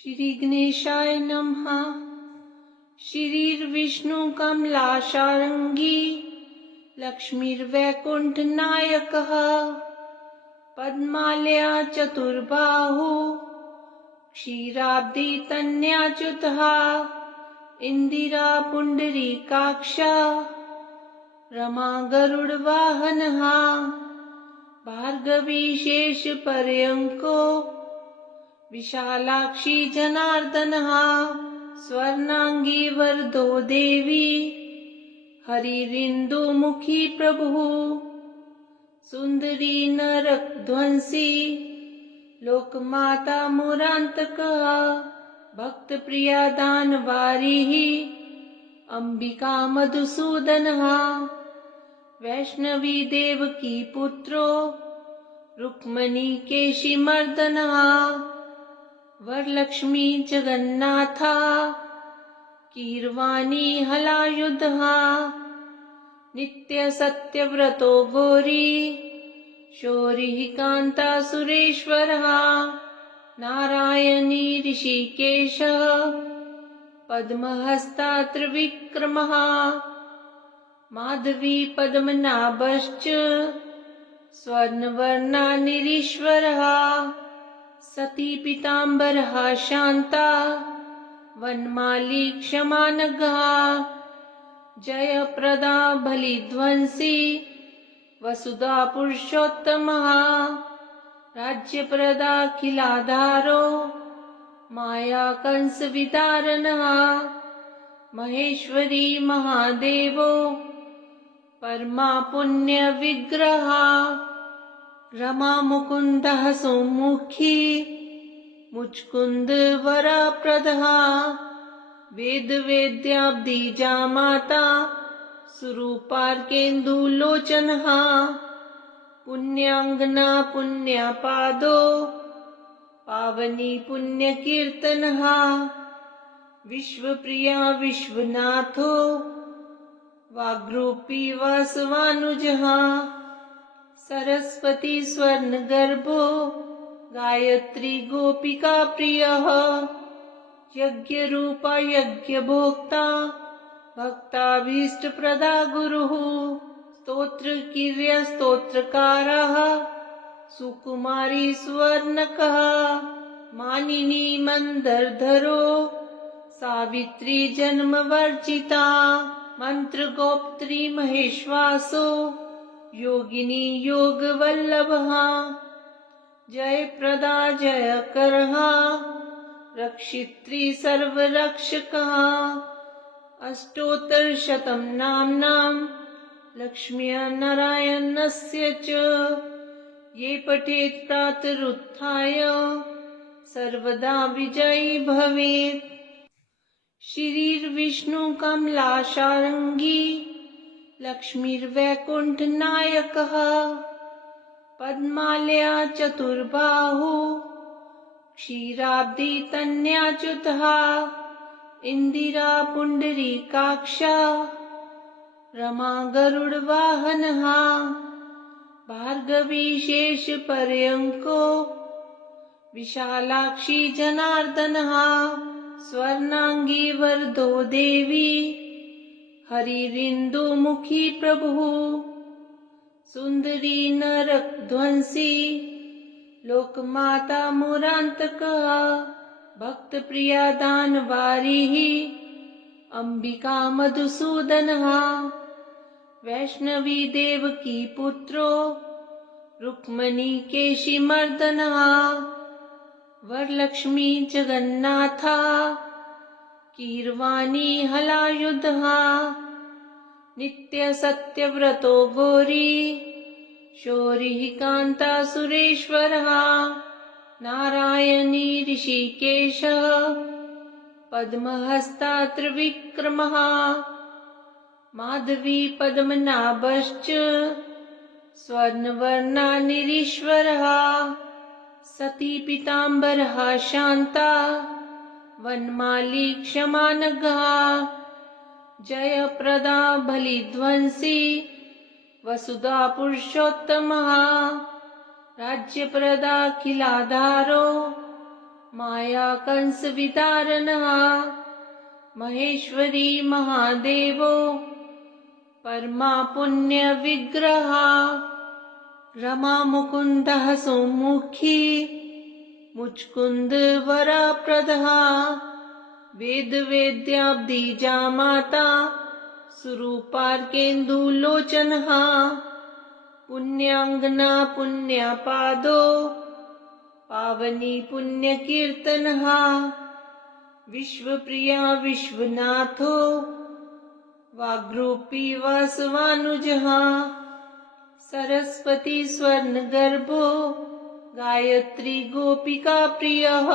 श्री गणेशाय नमः। श्रीर्विष्णु कमलाशार्ङ्गी लक्ष्मीर्वैकुण्ठनायकः पद्मालया चतुर्बाहु क्षीराब्दी तन्याच्युतः इंदिरा पुण्डरीकाक्षा रमा गरुडवाहनः भार्गवी शेषपर्यङ्को विशालाक्षी जनार्दनः स्वर्णांगी वरदो देवी हरिरिन्दुमुखी प्रभुः सुंदरी नरकध्वंसी लोकमाता मुरान्तकः भक्तप्रिया दानवारिः अंबिका मधुसूदनः वैष्णवी देवकी पुत्रो रुक्मणी केशिमर्दनः वरलक्ष्मी जगन्नाथा कीर्वाणी हलायुधः नित्य सत्यव्रतो गौरी शौरिः कान्ता सुरेश्वरः नारायणी ऋषिकेशः पद्महस्ता त्रिविक्रमः माधवी पद्मनाभश्च स्वर्णवर्णा निरीश्वरः सती पीताम्बरः शान्ता वनमाली क्षमानघः जयप्रदा बलिध्वंसी वसुधा पुरुषोत्तमः राज्यप्रदा खिलाधारो माया कंस विदारणः महेश्वरी महादेवो परमा पुण्य विग्रह रमा मुकुन्दः सौमुखी मुचकुंद वरप्रदः वेद वेद्याब्दीजा माता सुरूपार्केन्दुलोचनः पुण्याङ्गना पुण्यपादो पावनी पुण्यकीर्तनः विश्वप्रिया विश्वनाथो वाग्रूपी वासवानुजः सरस्वती स्वर्णगर्भो गायत्री गोपिका प्रियः यज्ञरूपा यज्ञभोक्ता भक्ताभीष्टप्रदा गुरुः स्तोत्रकीर्य स्तोत्रकारः सुकुमारी स्वर्णकः मानिनी मन्दरधरो सावित्री जन्मवर्जिता मंत्रगोप्त्री महेश्वासो योगिनी योगवल्लभः जयप्रदा जयकरः रक्षित्री सर्वरक्षकः अष्टोत्तरशतं नाम्नां लक्ष्म्या नारायणस्य च ये पठेत् प्रातरुत्थाय सर्वदा विजयी भवेत्। श्रीर्विष्णु कमलाशार्ङ्गी लक्ष्मीर्वैकुण्ठनायकः पद्मालया चतुर्बाहु क्षीराब्दी तन्याच्युतः इंदिरा पुण्डरीकाक्षा रमा गरुडवाहनः भार्गवी शेषपर्यङ्को विशालाक्षी जनार्दनः स्वर्णांगी वरदो देवी हरिरिन्दुमुखी प्रभुः सुंदरी नरकध्वंसी लोकमाता मुरान्तकः भक्तप्रिया दानवारिः अंबिका मधुसूदनः वैष्णवी देवकी पुत्रो रुक्मणी केशिमर्दनः वरलक्ष्मी जगन्नाथा कीर्वाणी हलायुधः नित्य सत्यव्रतो गौरी शौरिः कान्ता सुरेश्वरः नारायणी ऋषिकेशः पद्महस्ता त्रिविक्रमः माधवी पद्मनाभश्च स्वर्णवर्णा निरीश्वरः सती पीताम्बरः शान्ता वनमाली क्षमानघः जयप्रदा बलिध्वंसी वसुधा पुरुषोत्तमः राज्यप्रदा खिलाधारो माया कंस वितारणः महेश्वरी महादेवो परमा पुण्य विग्रह रमा मुकुन्दः सौमुखी मुचकुंद वरप्रदः वेद वेद्याब्दीजा माता सुरूपार्केन्दुलोचनः पुण्याङ्गना पुण्यपादो पावनी पुण्यकीर्तनः विश्वप्रिया विश्वनाथो वाग्रूपी वासवानुजः सरस्वती स्वर्णगर्भो गायत्री गोपिका प्रियः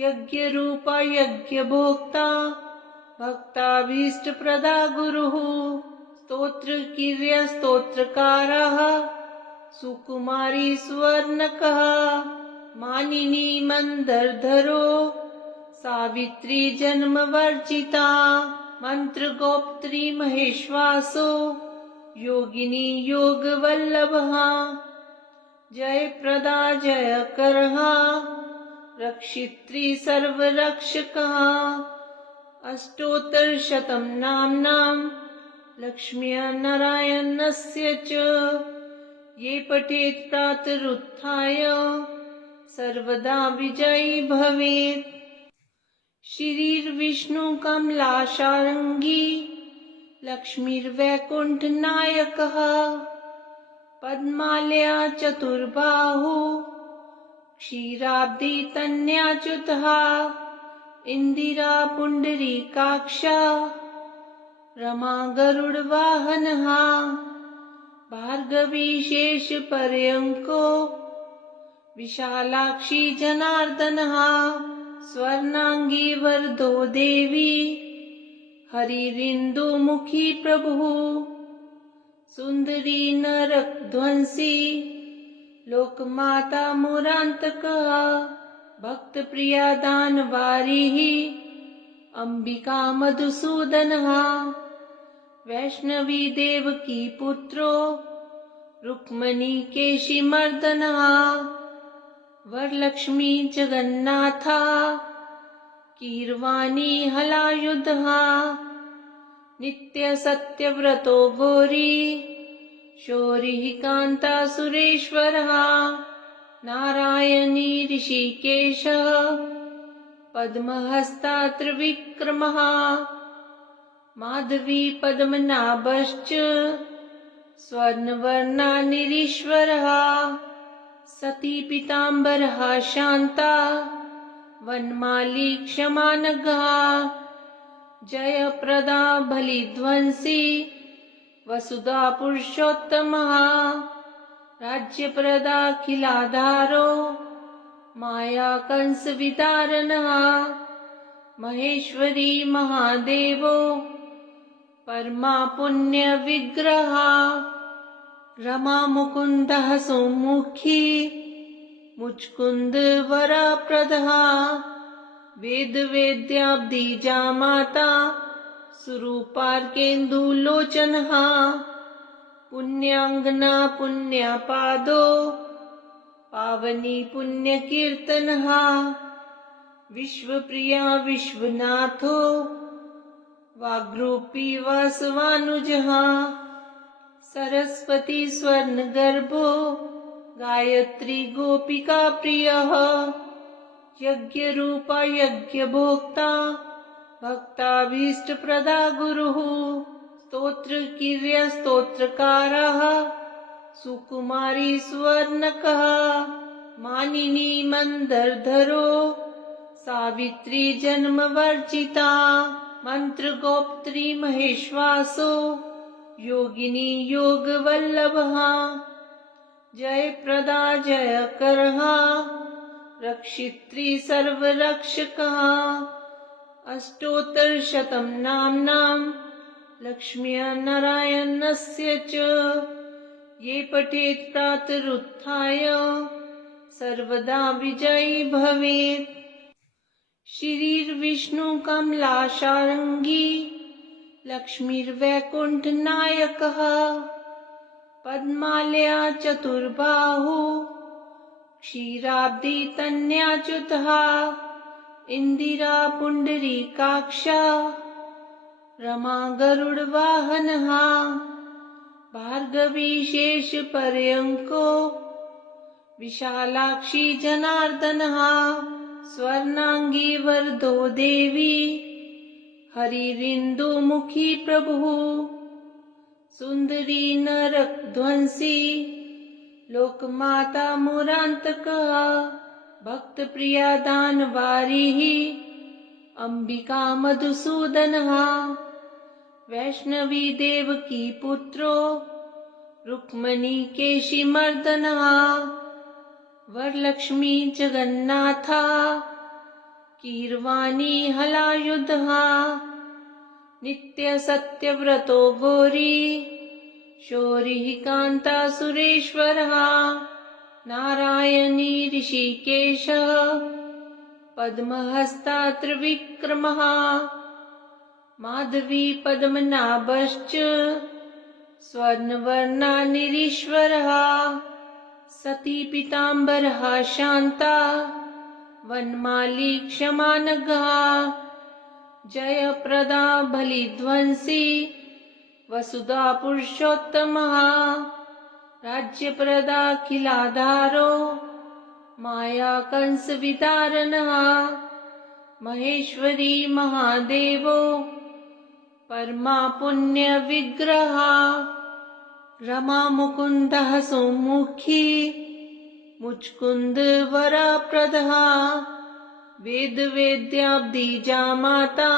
यज्ञरूपा यज्ञभोक्ता भक्ताभीष्टप्रदा गुरुः स्तोत्रकीर्य स्तोत्रकारः सुकुमारी सुवर्णकः मानिनी मंदरधरो सावित्री जन्मवर्जिता मंत्रगोप्त्री महेश्वासो योगिनी योगवल्लभः जयप्रदा जयकरः रक्षित्री सर्वरक्षकः अष्टोत्तरशतं नाम्नां लक्ष्मीनारायणस्य च ये पठेत् प्रातरुत्थाय सर्वदा विजयी भवेत्। श्रीर्विष्णु कमलाशार्ङ्गी लक्ष्मीर्वैकुण्ठनायकः पद्मालया चतुर्बाहु क्षीराब्दी तन्याच्युतः इंदिरा पुण्डरीकाक्षा रमा गरुडवाहनः भार्गवी शेषपर्यङ्को विशालाक्षी जनार्दनः स्वर्णांगी वरदो देवी हरिरिन्दुमुखी प्रभुः सुंदरी नरकध्वंसी लोकमाता मुरान्तकः भक्तप्रिया दानवारिः अंबिका मधुसूदनः वैष्णवी देवकी पुत्रो रुक्मणी केशिमर्दनः वरलक्ष्मी जगन्नाथा कीर्वाणी हलायुधः नित्य सत्यव्रतो गौरी शौरिः कान्ता सुरेश्वरः नारायणी ऋषिकेशः पद्महस्ता त्रिविक्रमः माधवी पद्मनाभश्च स्वर्णवर्णा निरीश्वरः सती पीताम्बरः शान्ता वनमाली क्षमानघः जयप्रदा बलिध्वंसी वसुधा पुरुषोत्तमः राज्यप्रदाखिलाधारो माया कंस वितारणः महेश्वरी महादेवो परमा पुण्य विग्रह रमा मुकुन्दः सौमुखी मुचकुंद वरप्रदः वेद वेद्याब्दीजा माता सुरूपार्केन्दुलोचनः पुण्याङ्गना पुण्यपादो पावनी पुण्यकीर्तनः विश्वप्रिया विश्वनाथो वाग्रूपी वासवानुजः सरस्वती स्वर्णगर्भो गायत्री गोपिका प्रियः यज्ञरूपा यज्ञभोक्ता भक्ताभीष्टप्रदा गुरुः स्तोत्रकीर्य स्तोत्रकारः सुकुमारी सुवर्णकः मानिनी मंदरधरो सावित्री जन्मवर्जिता मंत्रगोप्त्री महेश्वासो योगिनी योगवल्लभः जयप्रदा जयकरः रक्षित्री सर्वरक्षकः अष्टोत्तरशतं नाम्नां लक्ष्मीनारायणस्य च ये पठेत् प्रातरुत्थाय सर्वदा विजयी भवेत्। श्रीर्विष्णु कमलाशार्ङ्गी लक्ष्मीर्वैकुण्ठनायकः पद्मालया चतुर्बाहु क्षीराब्दी तन्याच्युतः इंदिरा पुंडरीकाक्षा रमा गरुडवाहनः भार्गवी शेष पर्यंको विशालाक्षी जनार्दनः स्वर्णांगी वरदो देवी हरिरिन्दुमुखी प्रभुः सुंदरी नरकध्वंसी लोकमाता मुरान्तकः भक्तप्रिया दानवारिः अंबिका मधुसूदनः वैष्णवी देवकी पुत्रो रुक्मणी केशिमर्दनः वरलक्ष्मी जगन्नाथा कीर्वाणी हलायुधः नित्य सत्यव्रतो गौरी शौरिः कान्ता सुरेश्वरः नारायणी ऋषिकेशः पद्महस्ता त्रिविक्रमः माधवी पद्मनाभश्च स्वर्णवर्णा निरीश्वरः सती पीताम्बरः शान्ता वनमाली क्षमानघः जयप्रदा बलिध्वंसी वसुधा पुरुषोत्तमः राज्यप्रदा खिलाधारो माया कंस विदारणः महेश्वरी महादेवो परमा पुण्य विग्रह रमा मुकुंदः सौमुखी मुचकुंद वरप्रदः वेद वेद्याब्दी जामाता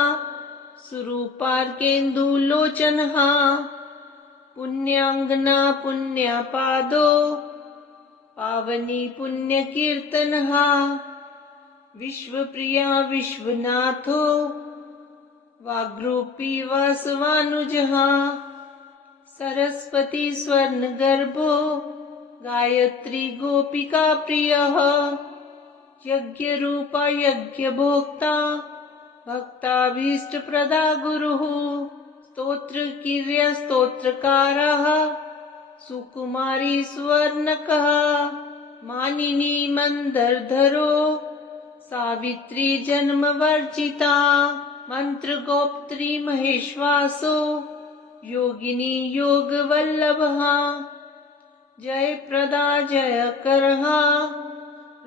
सुरूपार्केन्दुलोचनः पुण्याङ्गना पुण्यापादो पावनी पुण्यकीर्तनः विश्वप्रिया विश्वनाथो वाग्रूपी वासवानुजः सरस्वती स्वर्णगर्भो गायत्री गोपिका प्रियः यज्ञरूपा यज्ञभोक्ता भक्ताभीष्टप्रदा गुरुः स्तोत्रकीर्य स्तोत्रकारः सुकुमारी स्वर्णकः मानिनी मंदरधरो सावित्री जन्मवर्जिता मंत्रगोप्त्री महेश्वासो योगिनी योगवल्लभः जयप्रदा जयकरः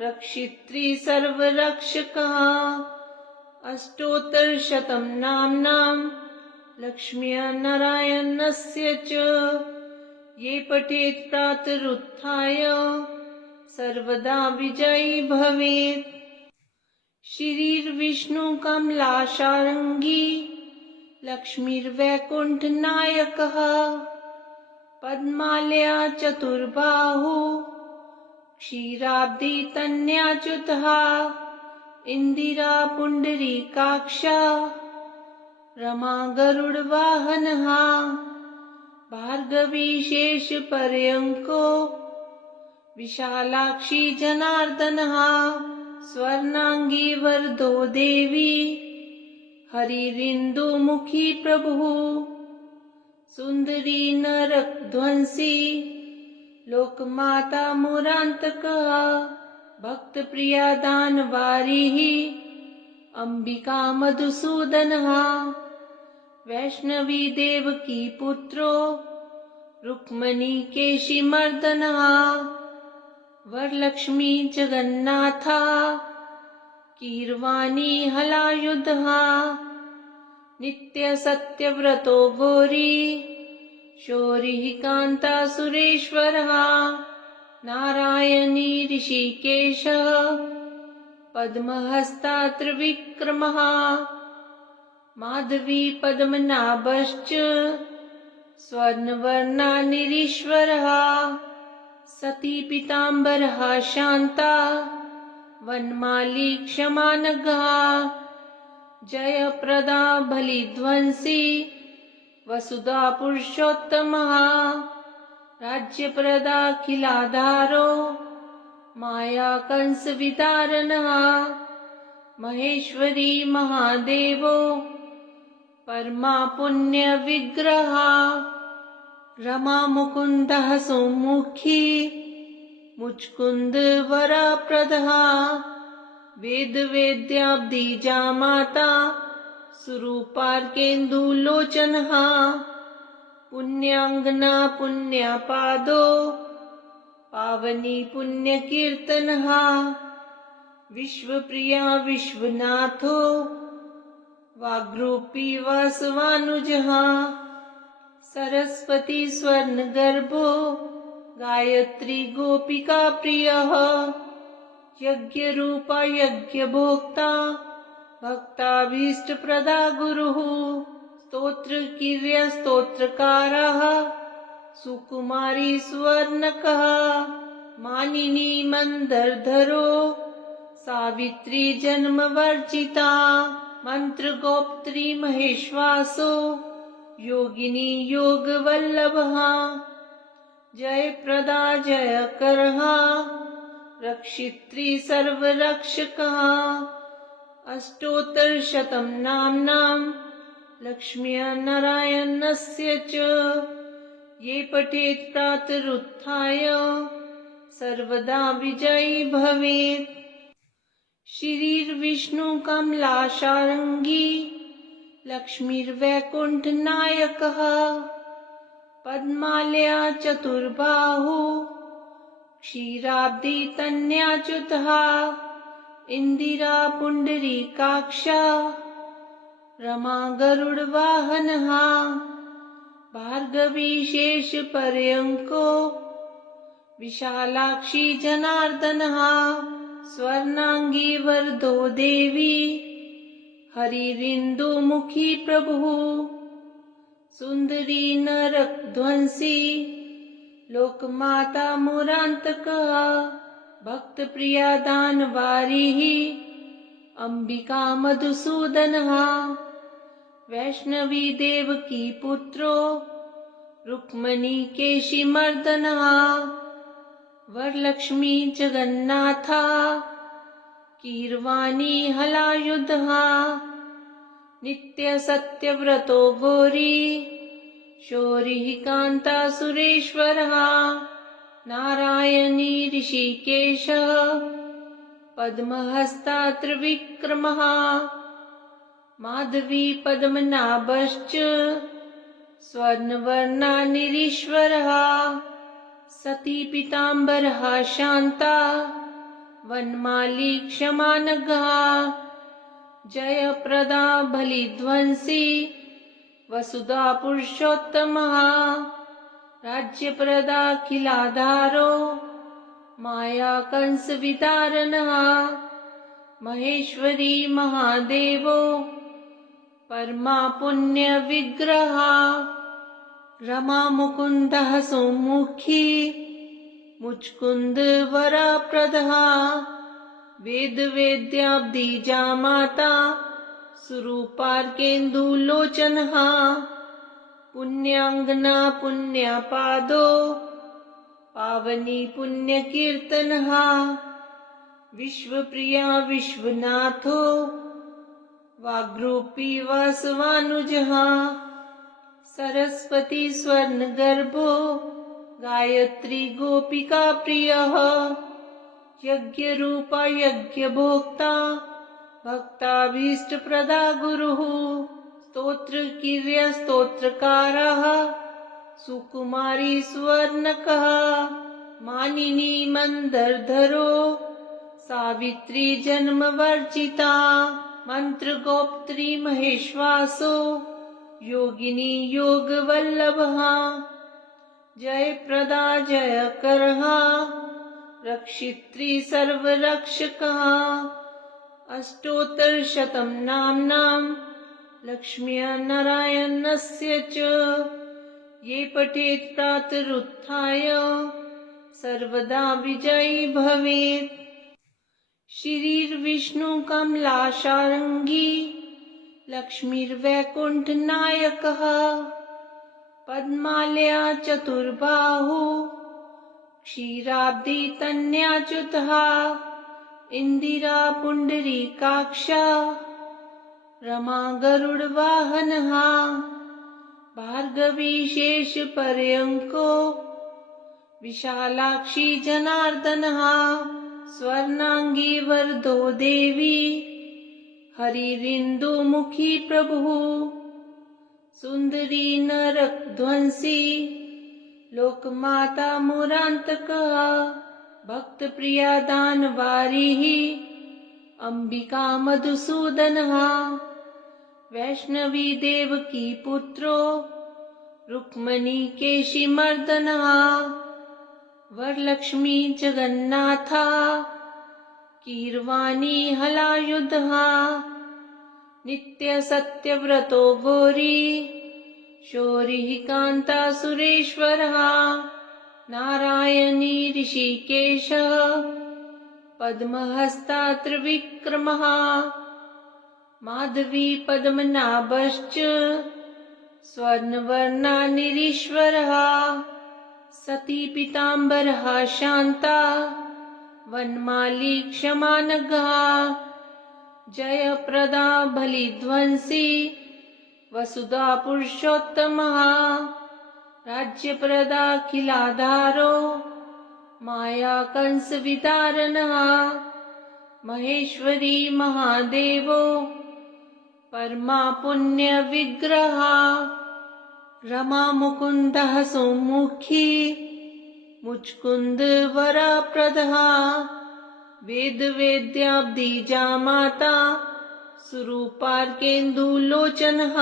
रक्षित्री सर्वरक्षकः अष्टोत्तरशतं नाम्नां लक्ष्म्या नारायणस्य च ये पठेत् प्रातरुत्थाय सर्वदा विजयी भवेत्। श्रीर्विष्णु कमलाशार्ङ्गी लक्ष्मीर्वैकुण्ठनायकः पद्मालया चतुर्बाहु क्षीराब्दी तन्याच्युतः इंदिरा पुंडरीकाक्षा रमा गरुडवाहनः भार्गवी शेष पर्यंको विशालाक्षी जनार्दनः स्वर्णांगी वरदो देवी हरिरिन्दुमुखी प्रभुः सुंदरी नरकध्वंसी लोकमाता मुरान्तकः भक्तप्रिया दानवारिः अंबिका मधुसूदनः वैष्णवी देवकी पुत्रो रुक्मणी केशिमर्दनः वरलक्ष्मी जगन्नाथा कीर्वाणी हलायुधः नित्य सत्यव्रतो गौरी शौरिः कान्ता सुरेश्वरः नारायणी ऋषिकेशः पद्महस्ता त्रिविक्रमः माधवी पद्मनाभश्च स्वर्णवर्णा निरीश्वरः सती पीताम्बरः शान्ता वनमाली क्षमानघः जयप्रदा बलिध्वंसी वसुधा पुरुषोत्तमः राज्यप्रदा खिलाधारो माया कंस विदारणः महेश्वरी महादेवो परमा पुण्य विग्रह रमा मुकुंदः सौमुखी मुचकुंद वरप्रदः वेद वेद्याब्दी जामाता स्वरूपार्केन्दुलोचनः पुण्याङ्गना पुण्यपादो पावनी पुण्यकीर्तनः विश्वप्रिया विश्वनाथो वाग्रूपी वासवानुजः सरस्वती स्वर्णगर्भो गायत्री गोपिका प्रियः यज्ञरूपा यज्ञभोक्ता भक्ताभीष्टप्रदा गुरुः स्तोत्रकीर्य स्तोत्रकारः सुकुमारी सुवर्णकः मानिनी मन्दरधरो सावित्री जन्मवर्जिता मन्त्रगोप्त्री महेश्वासो योगिनी योगवल्लभः जयप्रदा जयकरः रक्षित्री सर्वरक्षकः अष्टोत्तरशतं नाम्नां लक्ष्मीनारायणस्य च ये पठेत् प्रातरुत्थाय सर्वदा विजयी भवेत्। श्रीर्विष्णु कमलाशार्ङ्गी लक्ष्मीर्वैकुण्ठनायकः पद्मालया चतुर्बाहु क्षीराब्दी तन्याच्युतः इंदिरा पुण्डरीकाक्षा रमा गरुडवाहनः भार्गवी शेषपर्यङ्को विशालाक्षी जनार्दनः स्वर्णांगी वरदो देवी हरिरिन्दुमुखी प्रभुः सुंदरी नरकध्वंसी लोकमाता मुरान्तकः भक्तप्रिया दानवारिः अंबिका मधुसूदनः वैष्णवी देवकी पुत्रो रुक्मणी केशिमर्दनः वरलक्ष्मी जगन्नाथा कीर्वाणी हलायुधः नित्य सत्यव्रतो गौरी शौरिः कान्ता सुरेश्वरः नारायणी ऋषिकेशः पद्महस्ता त्रिविक्रमः माधवी पद्मनाभश्च स्वर्णवर्णा निरीश्वरः सती पीताम्बरः शान्ता वनमाली क्षमानघः जयप्रदा बलिध्वंसी वसुधा पुरुषोत्तमः राज्यप्रदाखिलाधारो माया कंसवितारणः महेश्वरी महादेवो परमा पुण्य विग्रह रमा मुकुन्दः सौमुखी मुचकुंद वरप्रदः वेद वेद्याब्दी जामाता स्वरूपार्केन्दुलोचनः पुण्याङ्गना पुण्यपादो पावनी पुण्यकीर्तनः विश्वप्रिया विश्वनाथो वाग्रूपी वासवानुजः सरस्वती स्वर्णगर्भो गायत्री गोपिका प्रियः यज्ञरूपा यज्ञभोक्ता भक्ताभीष्टप्रदा गुरुः स्तोत्रकीर्य स्तोत्रकारः सुकुमारी सुवर्णकः मानिनी मन्दरधरो सावित्री जन्मवर्जिता मन्त्रगोप्त्री महेश्वासो योगिनी योगवल्लभः जयप्रदा जयकरः रक्षित्री सर्वरक्षकः अष्टोत्तरशतं नाम्नां लक्ष्मीनारायणस्य च ये पठेत् प्रातरुत्थाय सर्वदा विजयी भवेत्। श्रीर्विष्णु कमलाशार्ङ्गी लक्ष्मीर्वैकुण्ठनायकः पद्मालया चतुर्बाहु क्षीराब्दी तन्याच्युतः इंदिरा पुण्डरीकाक्षा रमा गरुडवाहनः भार्गवी शेषपर्यङ्को विशालाक्षी जनार्दनः स्वर्णांगी वरदो देवी हरिरिन्दुमुखी प्रभुः सुंदरी नरकध्वंसी लोकमाता मुरान्तकः भक्तप्रिया दानवारिः अंबिका मधुसूदनः वैष्णवी देवकी पुत्रो रुक्मणी केशिमर्दनः वरलक्ष्मी जगन्नाथा कीर्वाणी हलायुधः नित्य सत्यव्रतो गौरी शौरिः कान्ता सुरेश्वरः नारायणी ऋषिकेशः पद्महस्ता त्रिविक्रमः माधवी पद्मनाभश्च स्वर्णवर्णा निरीश्वरः सती पीताम्बरः शान्ता वनमाली क्षमानघः जयप्रदा बलिध्वंसी वसुधा पुरुषोत्तमः राज्यप्रदा खिलाधारो माया कंस विदारणः महेश्वरी महादेवो परमा पुण्य विग्रह रमा मुकुन्दः सौमुखी मुचकुंद वरप्रदः वेद वेद्याब्दी जामाता सुरूपार्केन्दुलोचनः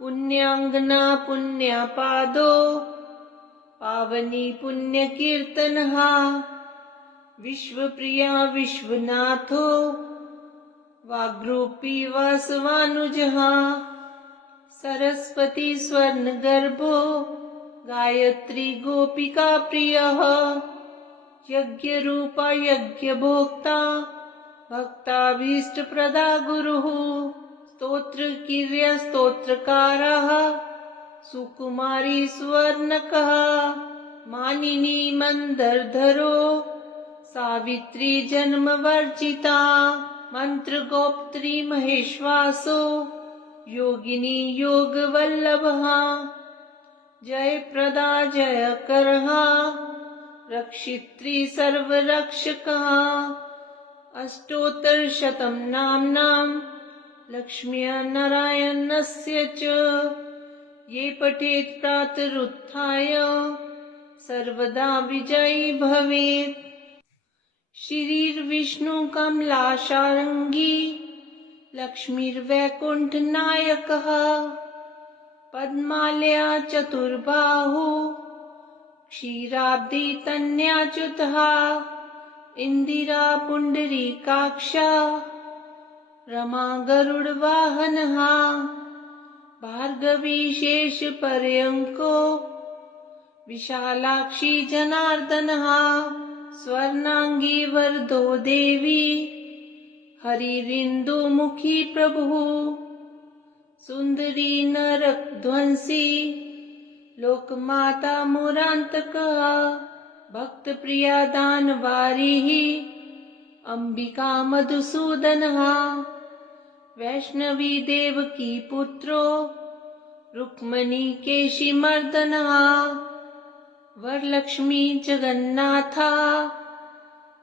पुण्याङ्गना पुण्यापादो पावनी पुण्यकीर्तनः विश्वप्रिया विश्वनाथो वाग्रूपी वासवानुजः सरस्वती स्वर्णगर्भो गायत्री गोपिका प्रियः यज्ञरूपा यज्ञभोक्ता भक्ताभीष्टप्रदा गुरुः स्तोत्रकीर्य स्तोत्रकारः सुकुमारी स्वर्णकः मानिनी मंदरधरो सावित्री जन्मवर्जिता मंत्रगोप्त्री महेश्वासो योगिनी योगवल्लभः जयप्रदा जयकरः रक्षित्री सर्वरक्षकः अष्टोत्तरशतं नाम्नां लक्ष्म्या नारायणस्य च ये पठेत् प्रातरुत्थाय सर्वदा विजयी भवेत्। श्रीर्विष्णुकमलाशार्ङ्गी लक्ष्मीर्वैकुण्ठनायकः पद्मालया चतुर्बाहु क्षीराब्दी तन्याच्युतः इंदिरा पुण्डरीकाक्षा रमा गरुडवाहनः भार्गवी शेषपर्यङ्को विशालाक्षी जनार्दनः स्वर्णांगी वरदो देवी हरिरिन्दुमुखी प्रभुः सुंदरी नरकध्वंसी लोकमाता मुरान्तकः भक्तप्रिया दानवारिः अंबिका मधुसूदनः वैष्णवी देवकी पुत्रो रुक्मणी केशिमर्दनः वरलक्ष्मी जगन्नाथा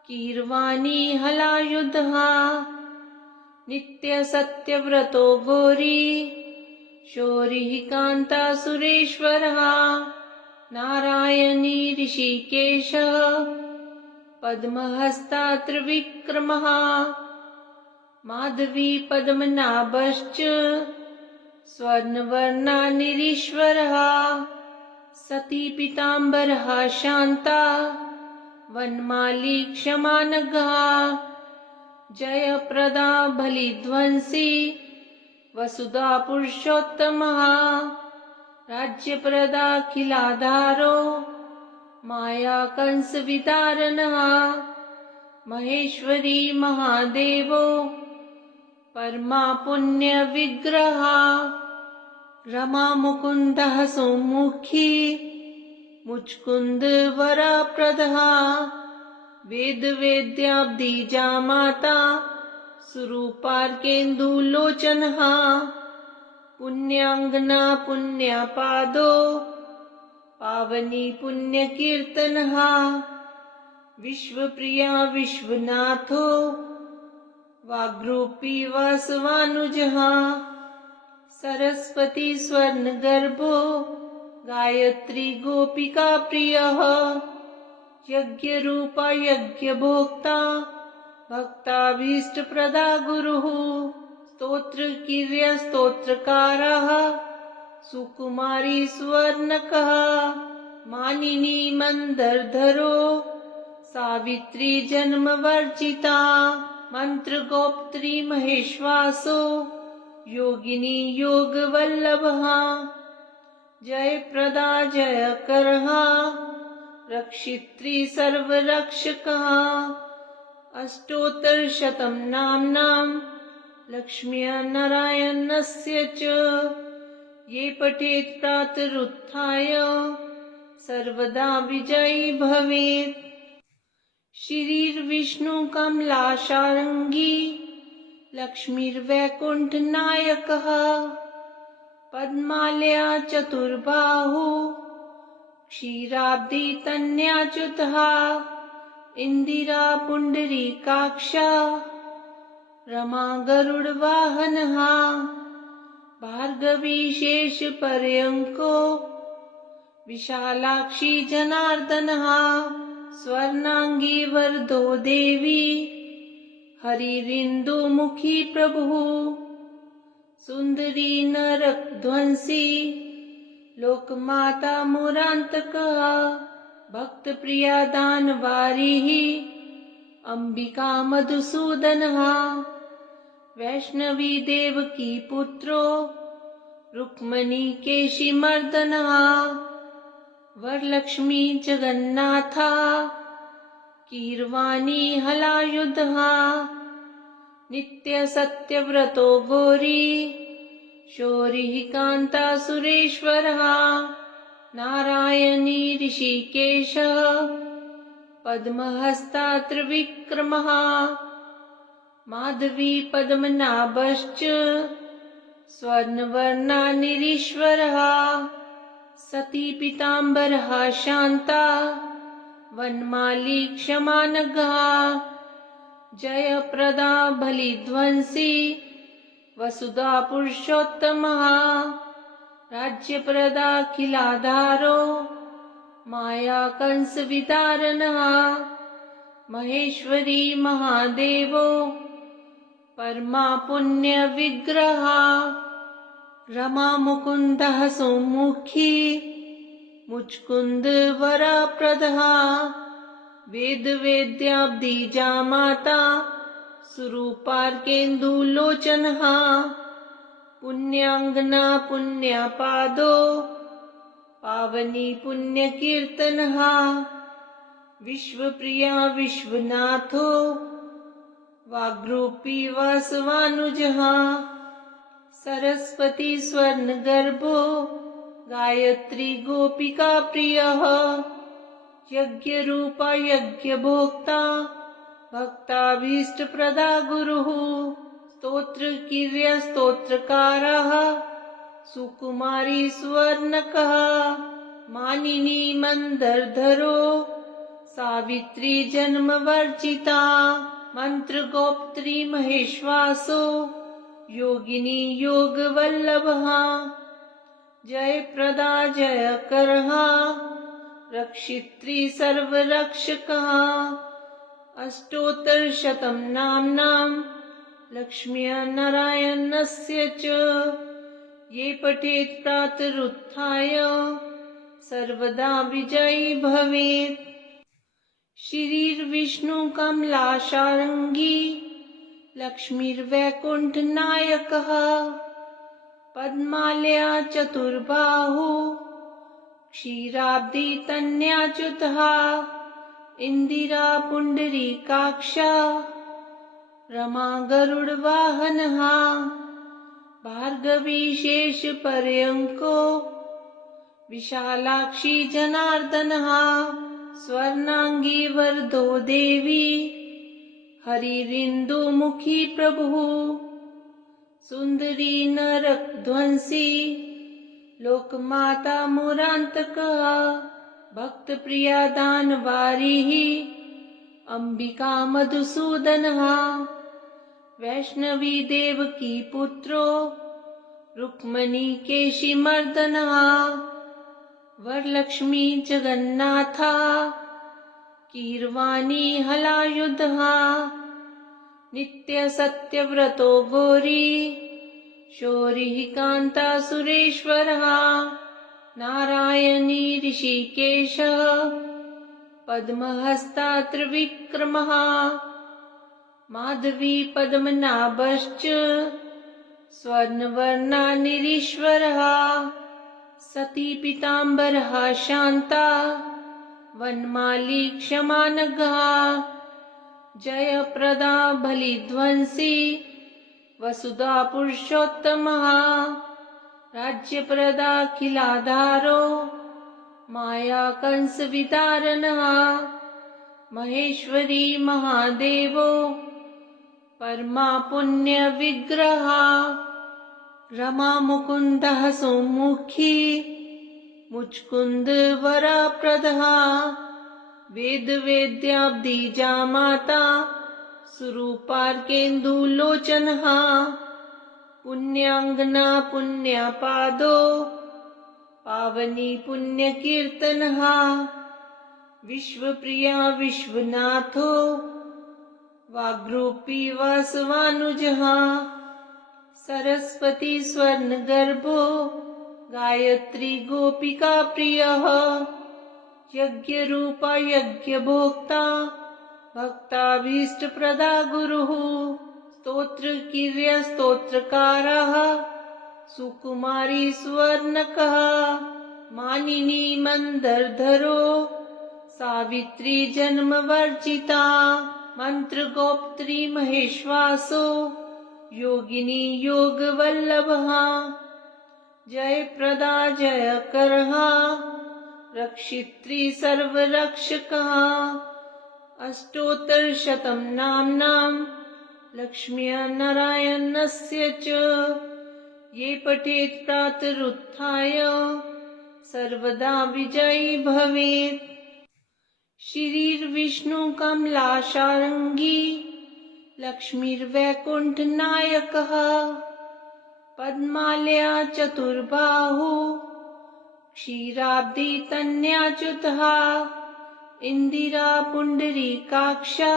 कीर्वाणी हलायुधः नित्य सत्यव्रतो गौरी शौरिः कान्ता सुरेश्वरः नारायणी ऋषिकेशः पद्महस्ता त्रिविक्रमः माधवी पद्मनाभश्च स्वर्णवर्णा निरीश्वरः सती पीताम्बरः शान्ता वनमाली क्षमानघः जयप्रदा बलिध्वंसी वसुधा पुरुषोत्तमः राज्यप्रदा खिलाधारो माया कंस विदारणः महेश्वरी महादेवो परमा पुण्य विग्रह रमा मुकुन्दः सौमुखी मुचकुंद वरप्रदः वेद वेद्याब्दी जामाता सुरूपार्केन्दुलोचनः पुण्याङ्गना पुण्यापादो पावनी पुण्यकीर्तनहा विश्वप्रिया विश्वनाथो वाग्रूपी वासवानुजहा सरस्वती स्वर्णगर्भो गायत्री गोपिका प्रियः यज्ञरूपा यज्ञभोक्ता भक्ताभीष्टप्रदा गुरुः स्तोत्रकीर्य स्तोत्रकारः सुकुमारी स्वर्णकः मानिनी मंदरधरो सावित्री जन्मवर्जिता मंत्रगोप्त्री महेश्वासो योगिनी योगवल्लभः जयप्रदा जयकरः रक्षित्री सर्वरक्षकः अष्टोत्तरशतं नाम्नां लक्ष्म्या नारायणस्य च ये पठेत् प्रातरुत्थाय सर्वदा विजयी भवेत्। श्रीर्विष्णु कमलाशार्ङ्गी लक्ष्मीर्वैकुण्ठनायकः पद्मालया चतुर्बाहु क्षीराब्दी तन्याच्युतः इंदिरा पुण्डरीकाक्षा रमा गरुडवाहनः भार्गवी शेषपर्यङ्को विशालाक्षी जनार्दनः स्वर्णांगी वरदो देवी हरिरिन्दुमुखी प्रभुः सुंदरी नरकध्वंसी लोकमाता मुरान्तकः भक्तप्रिया दानवारिः अंबिका मधुसूदनः वैष्णवी देवकी पुत्रो रुक्मणी केशिमर्दनः वरलक्ष्मी जगन्नाथा कीर्वाणी हलायुधः नित्य सत्यव्रतो गौरी शौरिः कान्ता सुरेश्वरः नारायणी ऋषिकेशः पद्महस्ता त्रिविक्रमः माधवी पद्मनाभश्च स्वर्णवर्णा निरीश्वरः सती पीताम्बरः शान्ता वनमाली क्षमानघः जयप्रदा बलिध्वंसी वसुधा पुरुषोत्तमः राज्यप्रदा खिलाधारो माया कंस वितारणः महेश्वरी महादेवो परमा पुण्य विग्रह रमा मुकुन्दः सौमुखी मुचकुंद वरप्रदः वेद वेद्याब्दीजा माता सुरूपार्केन्दुलोचनः पुण्याङ्गना पुण्यापादो पावनी पुण्यकीर्तनः विश्वप्रिया विश्वनाथो वाग्रूपी वासवानुजः सरस्वती स्वर्णगर्भो गायत्री गोपिका प्रियः यज्ञरूपा यज्ञभोक्ता भक्ताभीष्टप्रदा गुरुः स्तोत्रकीर्य स्तोत्रकारः सुकुमारी स्वर्णकः मानिनी मंदरधरो सावित्री जन्मवर्जिता मंत्रगोप्त्री महेश्वासो योगिनी योगवल्लभः जयप्रदा जयकरः रक्षित्री सर्वरक्षकः अष्टोत्तरशतं नाम्नां लक्ष्म्या नारायणस्य च ये पठेत् प्रातरुत्थाय सर्वदा विजयी भवेत्। श्रीर्विष्णु कमलाशार्ङ्गी लक्ष्मीर्वैकुण्ठनायकः पद्मालया चतुर्बाहु क्षीराब्दी तन्याच्युतः इंदिरा पुण्डरीकाक्षा रमा गरुडवाहनः भार्गवी शेषपर्यङ्को विशालाक्षी जनार्दनः स्वर्णांगी वरदो देवी हरिरिन्दुमुखी प्रभुः सुंदरी नरकध्वंसी लोकमाता मुरान्तकः भक्तप्रिया दानवारिः अम्बिका मधुसूदनः वैष्णवी देवकी पुत्रो रुक्मणी केशिमर्दनः वरलक्ष्मी जगन्नाथा कीर्वाणी हलायुधः नित्यसत्यव्रतो गौरी शौरिः कान्ता सुरेश्वरः नारायणी ऋषिकेशः पद्महस्ता त्रिविक्रमः माधवी पद्मनाभश्च स्वर्णवर्णा निरीश्वरः सती पीताम्बरः शान्ता वनमाली क्षमानघः जयप्रदा बलिध्वंसी वसुधा पुरुषोत्तमः राज्यप्रदाखिलाधारो माया कंस विदारणः महेश्वरी महादेवो परमा पुण्य विग्रह रमा मुकुन्दः सौमुखी मुचकुंद वरप्रदः वेद वेद्याब्दीजा माता सुरूपार्केन्दुलोचनः पुण्याङ्गना पुण्यपादो पावनी पुण्यकीर्तनः विश्वप्रिया विश्वनाथो वाग्रूपी वासवानुजः सरस्वती स्वर्णगर्भो गायत्री गोपिका प्रियः यज्ञरूपा यज्ञभोक्ता भक्ताभीष्टप्रदा गुरुः स्तोत्रकीर्य स्तोत्रकारः सुकुमारी सुवर्णकः मानिनी मंदरधरो सावित्री जन्मवर्जिता मंत्रगोप्त्री महेश्वासो योगिनी योगवल्लभः जयप्रदा जयकरः रक्षित्री सर्वरक्षकः अष्टोत्तरशतं नाम्नां लक्ष्मीनारायणस्य च ये पठेत् प्रातरुत्थाय सर्वदा विजयी भवेत्। श्रीर्विष्णु कमलाशार्ङ्गी लक्ष्मीर्वैकुण्ठनायकः पद्मालया चतुर्बाहु क्षीराब्दी तन्याच्युतः इंदिरा पुण्डरीकाक्षा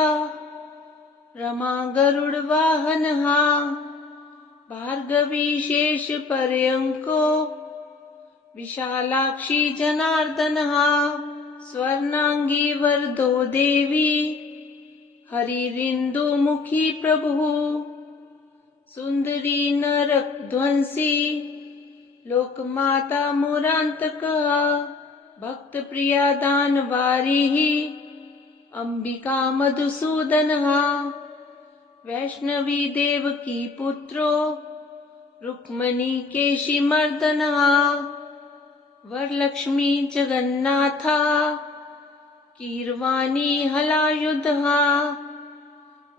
रमा गरुडवाहनः भार्गवी शेषपर्यङ्को विशालाक्षी जनार्दनः स्वर्णांगी वरदो देवी हरिरिन्दुमुखी प्रभुः सुंदरी नरकध्वंसी लोकमाता मुरान्तकः भक्तप्रिया दानवारिः अम्बिका मधुसूदनः वैष्णवी देवकी पुत्रो रुक्मणी केशिमर्दनः वरलक्ष्मी जगन्नाथा कीर्वाणी हलायुधः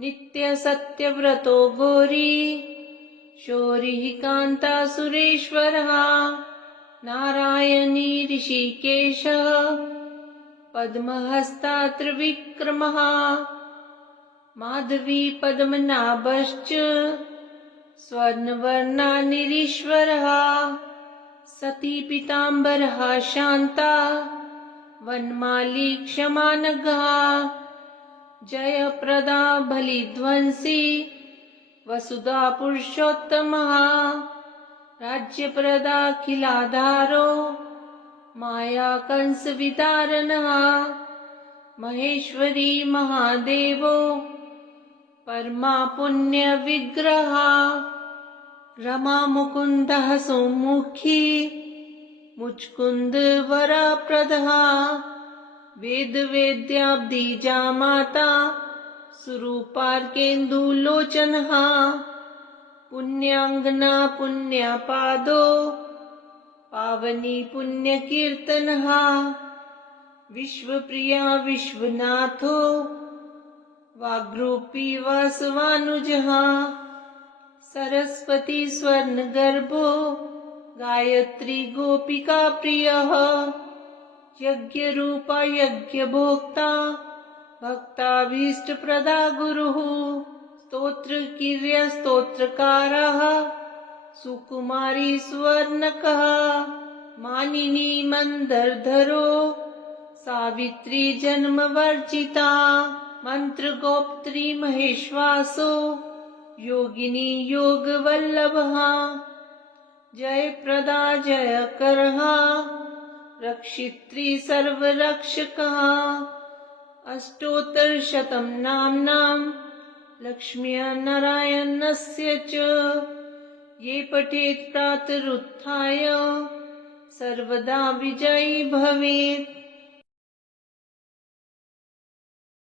नित्यसत्यव्रतो गौरी शौरिः कान्ता सुरेश्वरः नारायणी ऋषिकेशः पद्महस्ता त्रिविक्रमः माधवी पद्मनाभश्च स्वर्णवर्णा निरीश्वरः सती पीताम्बरः शान्ता वनमाली क्षमानघः जयप्रदा बलिध्वंसी वसुधा पुरुषोत्तमः राज्यप्रदाखिलाधारो माया कंस विदारणः महेश्वरी महादेवो परमा पुण्य विग्रह रमा मुकुन्दः सौमुखी मुचकुंद वरप्रदः वेद वेद्याब्दीजा माता सुरूपार्केन्दुलोचनः पुण्याङ्गना पुण्यपादो पावनी पुण्यकीर्तनः विश्वप्रिया विश्वनाथो वाग्रूपी वासवानुजः सरस्वती स्वर्णगर्भो गायत्री गोपिका प्रियः यज्ञरूपा यज्ञभोक्ता भक्ताभीष्टप्रदा गुरुः स्तोत्रकीर्य स्तोत्रकारः सुकुमारी सुवर्णकः मानिनी मन्दरधरो सावित्री जन्मवर्जिता मन्त्रगोप्त्री महेश्वासो योगिनी योगवल्लभः जयप्रदा जयकरः रक्षित्री सर्वरक्षकः अष्टोत्तरशतं नाम्नां लक्ष्मीनारायणस्य च ये पठेत् प्रातरुत्थाय सर्वदा विजयी भवेत्।